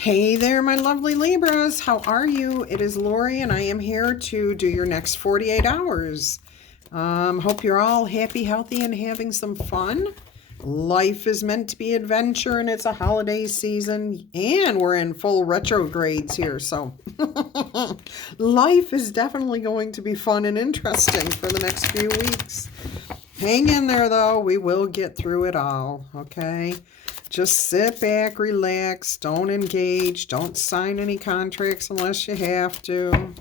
Hey there, my lovely Libras. How are you? It is Laurie, and I am here to do your next 48 hours. Hope you're all happy, healthy, and having some fun. Life is meant to be adventure, and it's a holiday season, and we're in full retrogrades here, so life is definitely going to be fun and interesting for the next few weeks. Hang in there, though. We will get through it all, okay? Just sit back, relax, don't engage, don't sign any contracts unless you have to.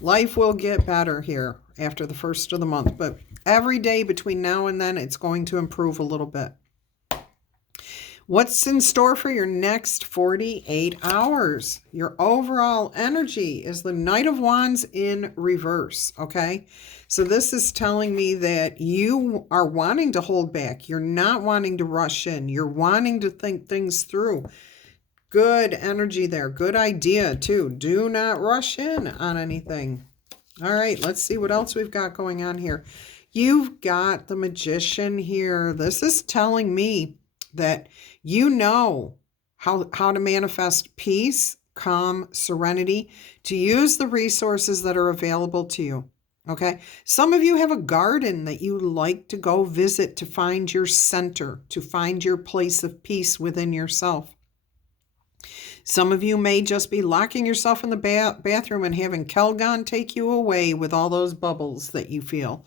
Life will get better here after the first of the month, but every day between now and then, it's going to improve a little bit. What's in store for your next 48 hours? Your overall energy is the Knight of Wands in reverse, okay? So this is telling me that you are wanting to hold back. You're not wanting to rush in. You're wanting to think things through. Good energy there. Good idea, too. Do not rush in on anything. All right, let's see what else we've got going on here. You've got the Magician here. This is telling me that you know how to manifest peace, calm, serenity, to use the resources that are available to you. Okay. Some of you have a garden that you like to go visit to find your center, to find your place of peace within yourself. Some of you may just be locking yourself in the bathroom and having Kelgon take you away with all those bubbles that you feel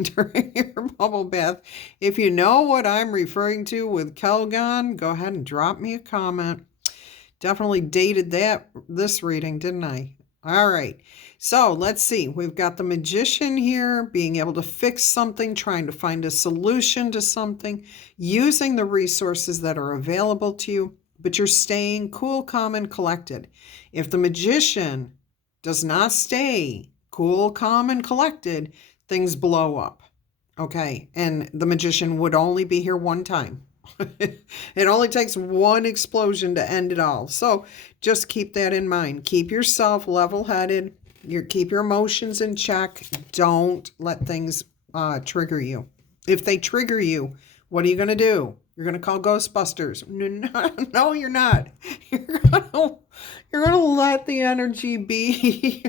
during your bubble bath. If you know what I'm referring to with Kelgon, go ahead and drop me a comment. Definitely dated this reading, didn't I? All right. So let's see. We've got the Magician here, being able to fix something, trying to find a solution to something, using the resources that are available to you, but you're staying cool, calm, and collected. If the Magician does not stay cool, calm, and collected, things blow up. Okay. And the Magician would only be here one time. It only takes one explosion to end it all. So just keep that in mind. Keep yourself level-headed. Keep your emotions in check. Don't let things trigger you. If they trigger you, what are you going to do? You're going to call Ghostbusters. No, you're not. You're going to let the energy be.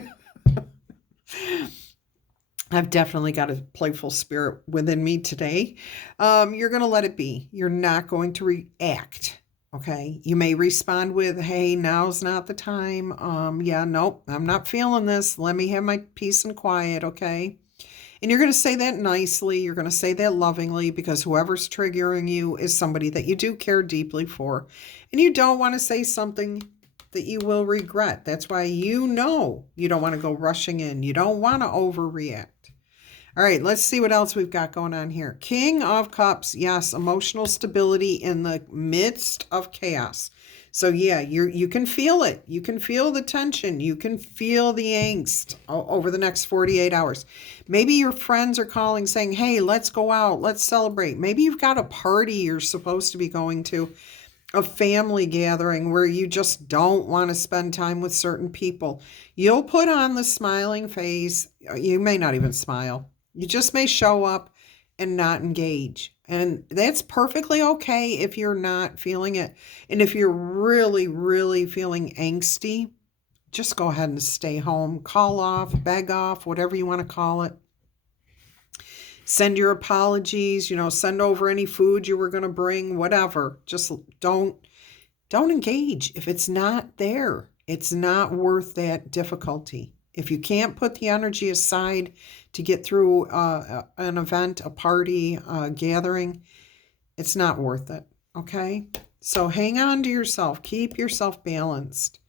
I've definitely got a playful spirit within me today. You're going to let it be. You're not going to react. Okay. You may respond with, hey, now's not the time. Yeah, nope, I'm not feeling this. Let me have my peace and quiet. Okay. And you're going to say that nicely. You're going to say that lovingly, because whoever's triggering you is somebody that you do care deeply for. And you don't want to say something that you will regret. That's why you know you don't want to go rushing in. You don't want to overreact. All right, let's see what else we've got going on here. King of Cups. Yes, emotional stability in the midst of chaos. So yeah, you can feel it. You can feel the tension. You can feel the angst over the next 48 hours. Maybe your friends are calling saying, hey, let's go out. Let's celebrate. Maybe you've got a party you're supposed to be going to, a family gathering where you just don't want to spend time with certain people. You'll put on the smiling face. You may not even smile. You just may show up and not engage. And that's perfectly okay if you're not feeling it. And if you're really, really feeling angsty, just go ahead and stay home. Call off, beg off, whatever you want to call it. Send your apologies, send over any food you were going to bring, whatever. Just don't engage. If it's not there, it's not worth that difficulty. If you can't put the energy aside to get through an event, a party, a gathering, it's not worth it. Okay? So hang on to yourself. Keep yourself balanced.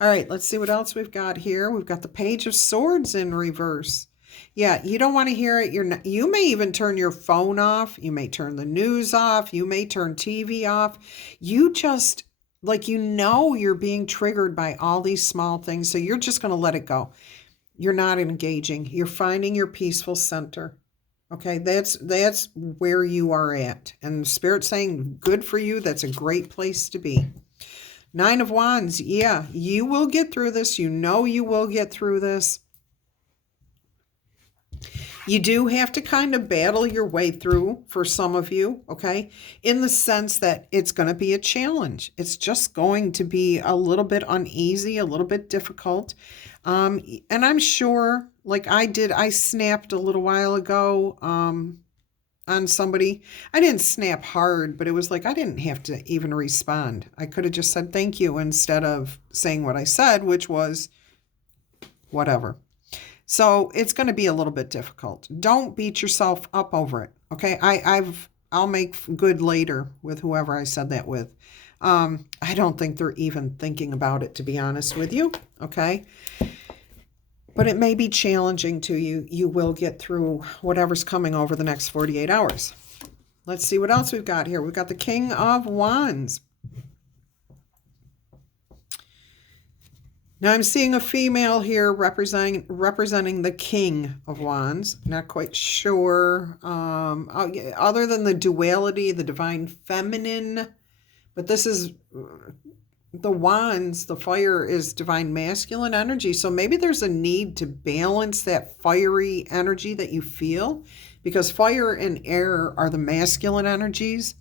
All right, let's see what else we've got here. We've got the Page of Swords in reverse. Yeah, you don't want to hear it. You may even turn your phone off. You may turn the news off. You may turn TV off. You just, you're being triggered by all these small things. So you're just going to let it go. You're not engaging. You're finding your peaceful center. Okay, that's where you are at. And Spirit's saying, good for you. That's a great place to be. Nine of Wands. Yeah, you will get through this. You know you will get through this. You do have to kind of battle your way through for some of you, okay? In the sense that it's going to be a challenge. It's just going to be a little bit uneasy, a little bit difficult. And I'm sure, like I did, I snapped a little while ago on somebody. I didn't snap hard, but it was like I didn't have to even respond. I could have just said thank you instead of saying what I said, which was whatever. So it's going to be a little bit difficult. Don't beat yourself up over it. Okay. I'll make good later with whoever I said that with. I don't think they're even thinking about it, to be honest with you. Okay. But it may be challenging to you. You will get through whatever's coming over the next 48 hours. Let's see what else we've got here. We've got the King of Wands. Now I'm seeing a female here representing the King of Wands. Not quite sure. Other than the duality, the divine feminine, but this is the wands, the fire is divine masculine energy. So maybe there's a need to balance that fiery energy that you feel, because fire and air are the masculine energies.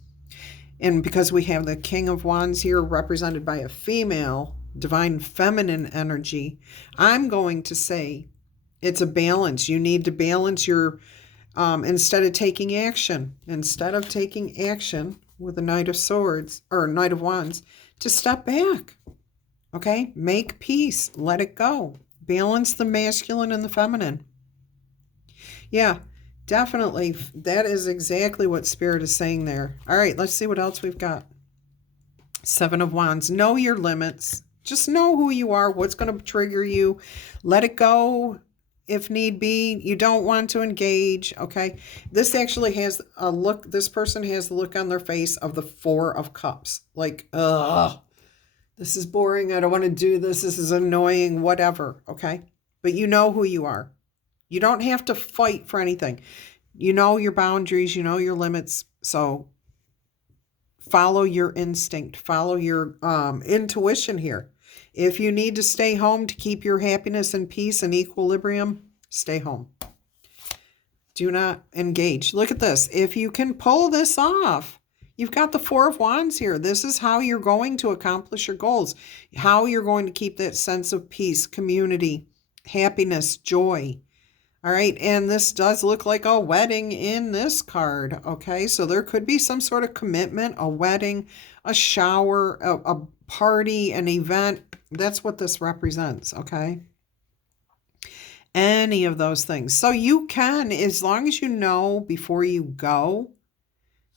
And because we have the King of Wands here represented by a female, divine feminine energy, I'm going to say it's a balance. You need to balance your, instead of taking action with the Knight of Swords or Knight of Wands, to step back. Okay. Make peace. Let it go. Balance the masculine and the feminine. Yeah, definitely. That is exactly what Spirit is saying there. All right. Let's see what else we've got. Seven of Wands. Know your limits. Just know who you are, what's going to trigger you. Let it go if need be. You don't want to engage, okay? This actually has a look, this person has the look on their face of the Four of Cups. Like, ugh, this is boring. I don't want to do this. This is annoying, whatever, okay? But you know who you are. You don't have to fight for anything. You know your boundaries. You know your limits. So follow your instinct. Follow your intuition here. If you need to stay home to keep your happiness and peace and equilibrium, stay home. Do not engage. Look at this. If you can pull this off, you've got the Four of Wands here. This is how you're going to accomplish your goals, how you're going to keep that sense of peace, community, happiness, joy. All right. And this does look like a wedding in this card. Okay. So there could be some sort of commitment, a wedding, a shower, a party, an event. That's what this represents. Okay. Any of those things. So you can, as long as you know before you go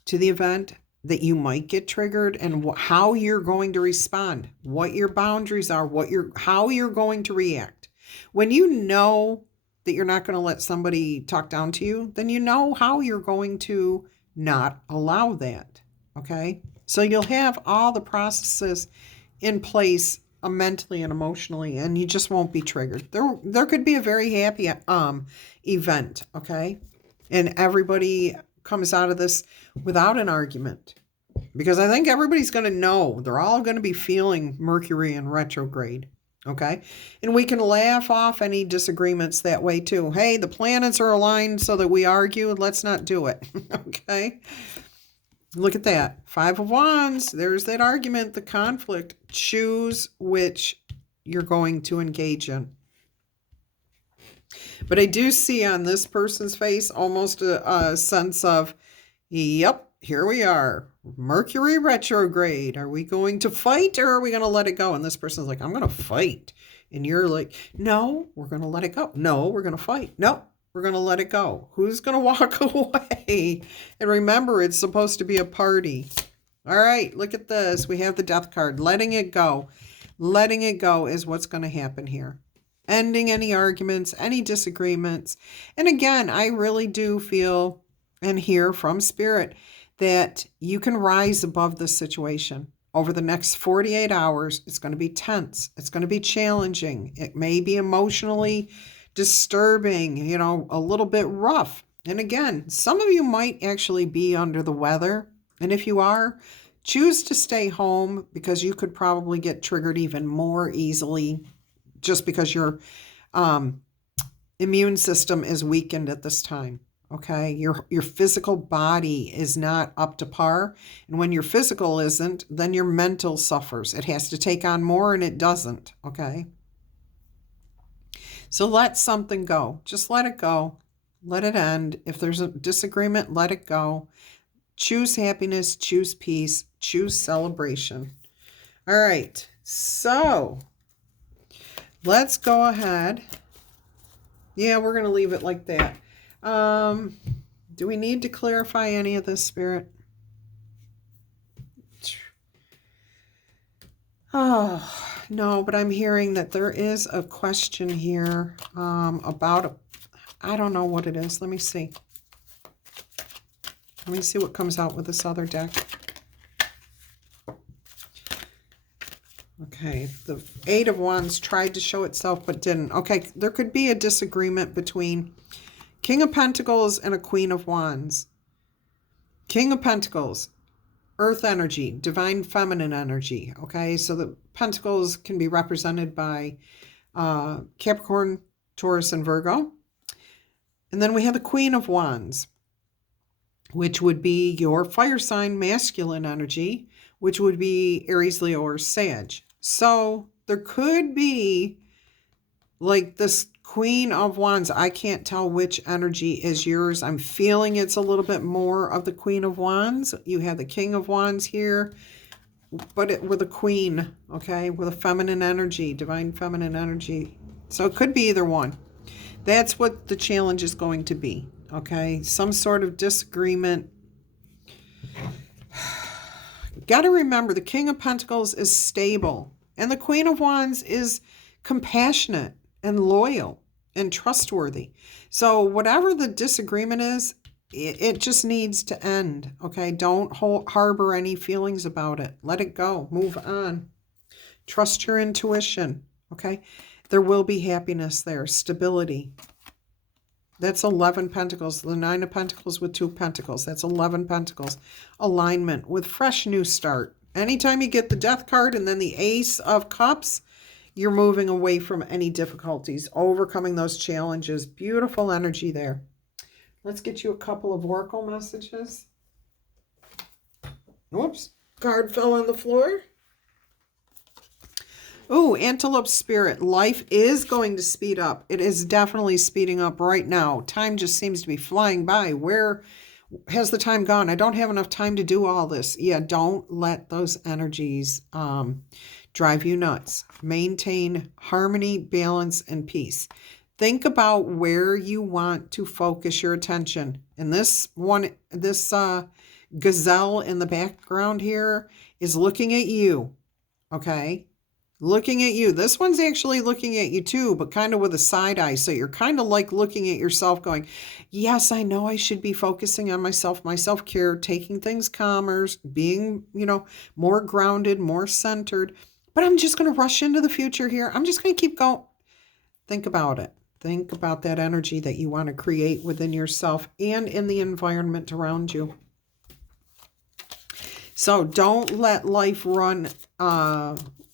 to the event that you might get triggered and how you're going to respond, what your boundaries are, how you're going to react. When you know that you're not going to let somebody talk down to you, then you know how you're going to not allow that. Okay. So you'll have all the processes in place mentally and emotionally, and you just won't be triggered. There could be a very happy event. Okay. And everybody comes out of this without an argument, because I think everybody's going to know they're all going to be feeling Mercury in retrograde. Okay. And we can laugh off any disagreements that way too. Hey, the planets are aligned so that we argue. Let's not do it. Okay. Look at that. Five of Wands. There's that argument, the conflict. Choose which you're going to engage in. But I do see on this person's face almost a sense of, yep, here we are. Mercury retrograde. Are we going to fight or are we going to let it go? And this person's like, I'm going to fight. And you're like, no, we're going to let it go. No, we're going to fight. No, we're going to let it go. Who's going to walk away? And remember, it's supposed to be a party. All right, look at this. We have the Death card. Letting it go. Letting it go is what's going to happen here. Ending any arguments, any disagreements. And again, I really do feel and hear from Spirit that you can rise above this situation. Over the next 48 hours, it's going to be tense. It's going to be challenging. It may be emotionally disturbing, a little bit rough. And again, some of you might actually be under the weather. And if you are, choose to stay home, because you could probably get triggered even more easily just because you're immune system is weakened at this time. Okay, your physical body is not up to par, and when your physical isn't, then your mental suffers. It has to take on more, and it doesn't. Okay, so let something go. Just let it go. Let it end. If there's a disagreement, let it go. Choose happiness, choose peace, choose celebration. All right, so let's go ahead. Yeah, we're going to leave it like that. Do we need to clarify any of this, Spirit? Oh, no, but I'm hearing that there is a question here about, I don't know what it is. Let me see. Let me see what comes out with this other deck. Okay, the Eight of Wands tried to show itself but didn't. Okay, there could be a disagreement between King of Pentacles and a Queen of Wands. King of Pentacles, Earth energy, divine feminine energy. Okay, so the Pentacles can be represented by Capricorn, Taurus, and Virgo. And then we have the Queen of Wands, which would be your fire sign masculine energy, which would be Aries, Leo, or Sag. So there could be like this Queen of Wands. I can't tell which energy is yours. I'm feeling it's a little bit more of the Queen of Wands. You have the King of Wands here, but with a queen, okay, with a feminine energy, divine feminine energy. So it could be either one. That's what the challenge is going to be, okay? Some sort of disagreement. Got to remember, the King of Pentacles is stable, and the Queen of Wands is compassionate and loyal and trustworthy. So whatever the disagreement is, it just needs to end, okay? Don't harbor any feelings about it. Let it go. Move on. Trust your intuition, okay? There will be happiness there, stability. That's 11 Pentacles, the 9 of Pentacles with 2 Pentacles. That's 11 Pentacles. Alignment with fresh new start. Anytime you get the Death card and then the Ace of Cups, you're moving away from any difficulties, overcoming those challenges. Beautiful energy there. Let's get you a couple of oracle messages. Whoops, card fell on the floor. Oh, Antelope Spirit, life is going to speed up. It is definitely speeding up right now. Time just seems to be flying by. Where has the time gone? I don't have enough time to do all this. Yeah, don't let those energies drive you nuts. Maintain harmony, balance, and peace. Think about where you want to focus your attention. And this gazelle in the background here is looking at you, okay? Looking at you. This one's actually looking at you too, but kind of with a side eye. So you're kind of like looking at yourself going, yes, I know I should be focusing on myself, my self-care, taking things calmer, being, more grounded, more centered. But I'm just going to rush into the future here. I'm just going to keep going. Think about it. Think about that energy that you want to create within yourself and in the environment around you. So don't let life run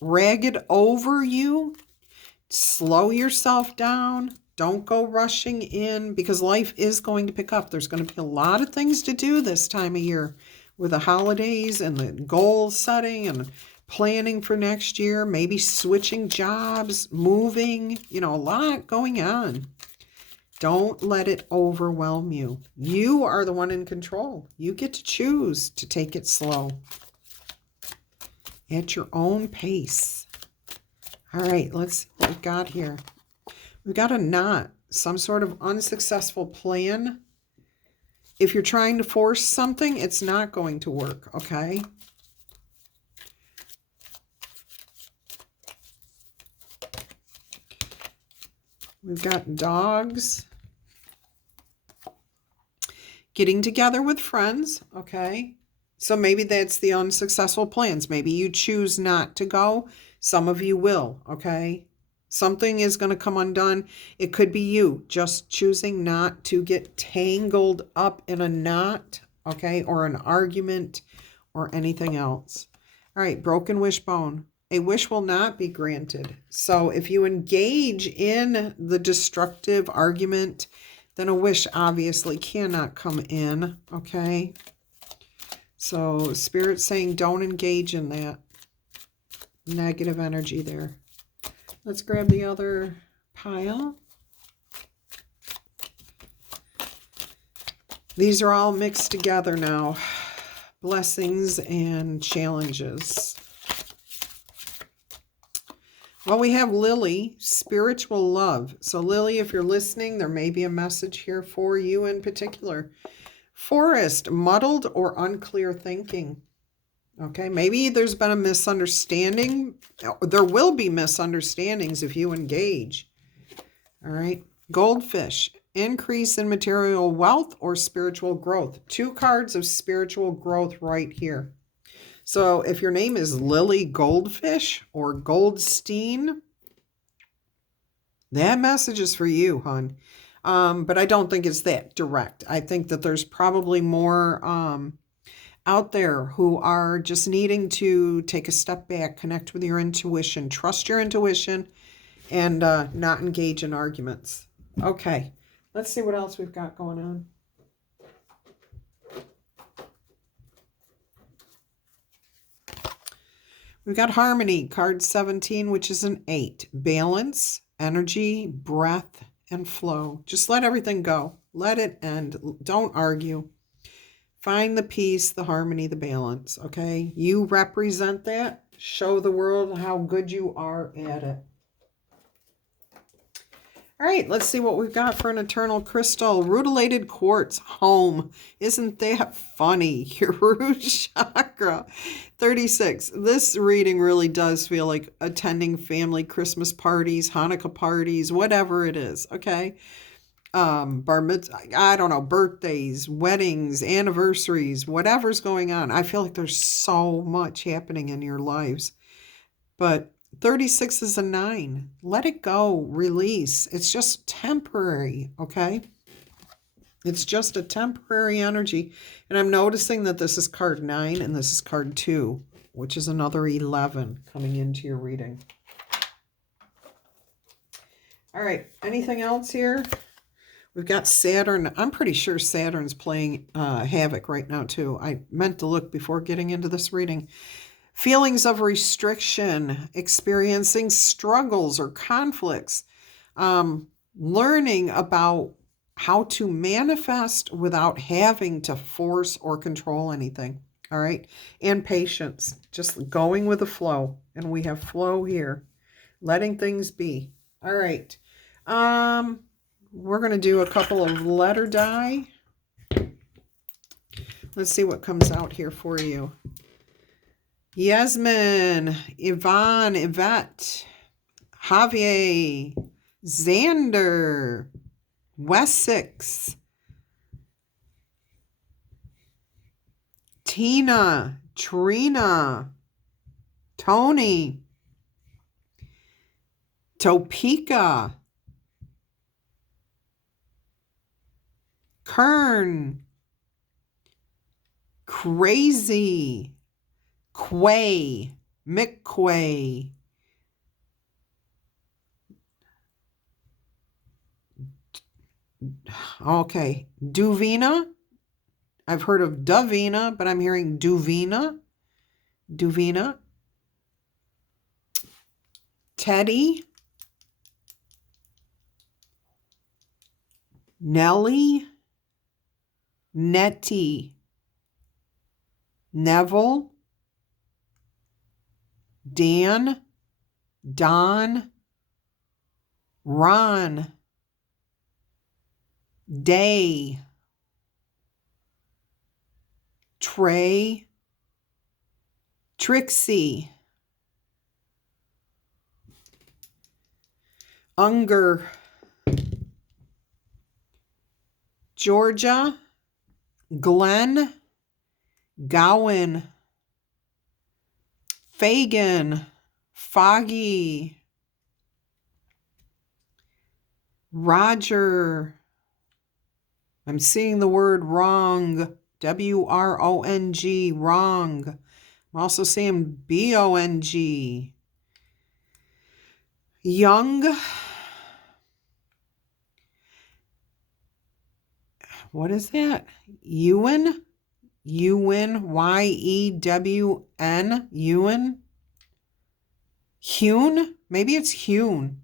ragged over you. Slow yourself down. Don't go rushing in, because life is going to pick up. There's going to be a lot of things to do this time of year with the holidays and the goal setting and planning for next year, maybe switching jobs, moving, a lot going on. Don't let it overwhelm you. You are the one in control. You get to choose to take it slow at your own pace. All right, let's see what we've got here. We've got a knot, some sort of unsuccessful plan. If you're trying to force something, it's not going to work, okay? We've got dogs. Getting together with friends, okay? So maybe that's the unsuccessful plans. Maybe you choose not to go. Some of you will, okay? Something is going to come undone. It could be you just choosing not to get tangled up in a knot, okay? Or an argument or anything else. All right, broken wishbone. a wish will not be granted. So if you engage in the destructive argument, then a wish obviously cannot come in, okay? So Spirit's saying don't engage in that negative energy there. Let's grab the other pile. These are all mixed together now. Blessings and challenges. Well, we have Lily, spiritual love. So Lily, if you're listening, there may be a message here for you in particular. Forest, muddled or unclear thinking. Okay, maybe there's been a misunderstanding. There will be misunderstandings if you engage. All right. Goldfish, increase in material wealth or spiritual growth. 2 cards of spiritual growth right here. So if your name is Lily Goldfish or Goldstein, that message is for you, hon. But I don't think it's that direct. I think that there's probably more out there who are just needing to take a step back, connect with your intuition, trust your intuition, and not engage in arguments. Okay, let's see what else we've got going on. We've got Harmony, card 17, which is an 8. Balance, energy, breath, and flow. Just let everything go. Let it end. Don't argue. Find the peace, the harmony, the balance, okay? You represent that. Show the world how good you are at it. All right, let's see what we've got for an eternal crystal. Rutilated quartz, home. Isn't that funny? Your root chakra. 36. This reading really does feel like attending family Christmas parties, Hanukkah parties, whatever it is, okay? Bar mitzvah, I don't know, birthdays, weddings, anniversaries, whatever's going on. I feel like there's so much happening in your lives. But 36 is a 9. Let it go. Release. It's just temporary, okay? It's just a temporary energy. And I'm noticing that this is card 9 and this is card 2, which is another 11 coming into your reading. All right. Anything else here? We've got Saturn. I'm pretty sure Saturn's playing havoc right now, too. I meant to look before getting into this reading. Feelings of restriction, experiencing struggles or conflicts, learning about how to manifest without having to force or control anything, all right? And patience, just going with the flow. And we have flow here, letting things be. All right. We're going to do a couple of letter die. Let's see what comes out here for you. Yasmin, Yvonne, Yvette, Javier, Xander, Wessex, Tina, Trina, Tony, Topeka, Kern, Crazy, Quay, McQuay, okay, Duvina. I've heard of Davina, but I'm hearing Duvina. Duvina. Teddy. Nellie. Nettie. Neville. Dan. Don. Ron. Day. Trey. Trixie. Unger. Georgia. Glenn. Gowan. Fagan. Foggy. Roger. I'm seeing the word wrong. W-R-O-N-G. Wrong. I'm also seeing B-O-N-G. Young. What is that? Ewan? Ewan, Yewn, Ewan. Hewn? Maybe it's hewn.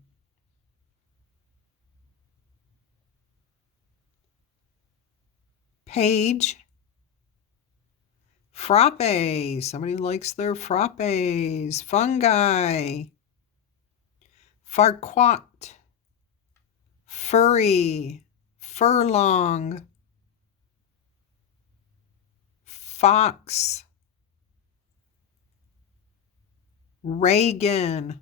Page. Frappe. Somebody likes their frappes. Fungi. Farquat. Furry. Furlong. Fox. Reagan.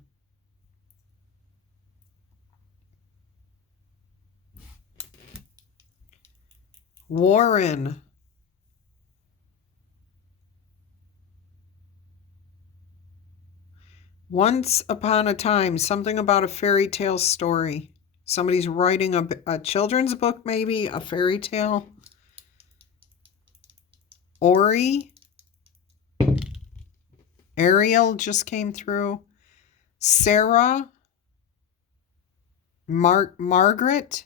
Warren. Once upon a time, something about a fairy tale story. Somebody's writing a children's book, maybe, a fairy tale. Ori. Ariel just came through. Sarah. Margaret.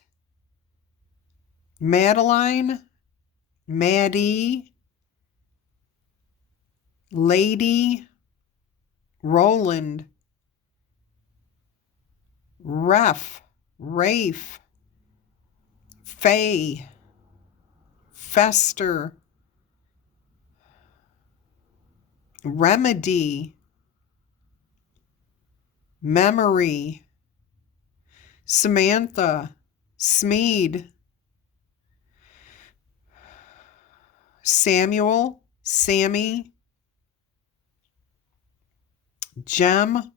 Madeline. Maddie. Lady. Roland. Rafe. Faye. Fester. Remedy. Memory. Samantha. Smeed. Samuel. Sammy. Jem.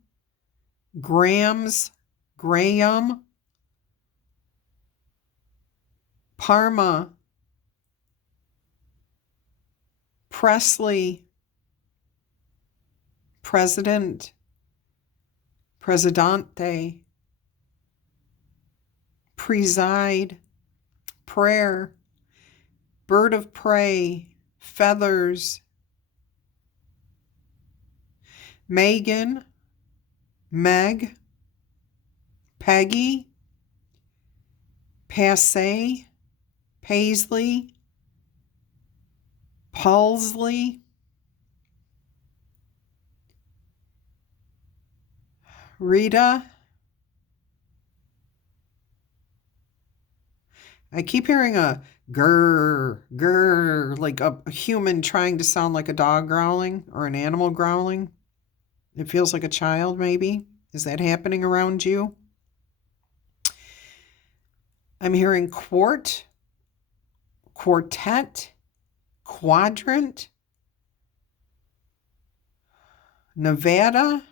Grams. Graham. Parma. Presley. President. Presidente. Preside. Prayer. Bird of prey. Feathers. Megan. Meg. Peggy. Passe. Paisley. Pulsley. Rita. I keep hearing a grrr, grrr, like a human trying to sound like a dog growling or an animal growling. It feels like a child, maybe. Is that happening around you? I'm hearing quartet, quadrant, Nevada,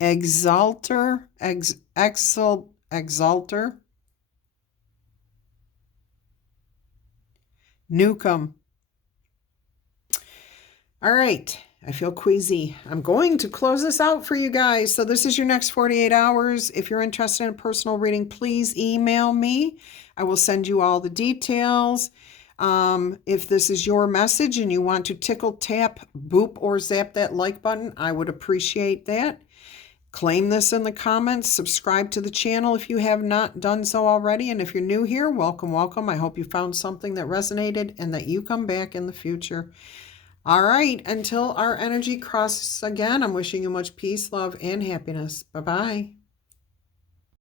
exalter, exalter, Newcomb. All right, I feel queasy. I'm going to close this out for you guys. So this is your next 48 hours. If you're interested in a personal reading, please email me. I will send you all the details. If this is your message and you want to tickle, tap, boop, or zap that like button, I would appreciate that. Claim this in the comments. Subscribe to the channel if you have not done so already. And if you're new here, welcome, welcome. I hope you found something that resonated and that you come back in the future. All right, until our energy crosses again, I'm wishing you much peace, love, and happiness. Bye-bye.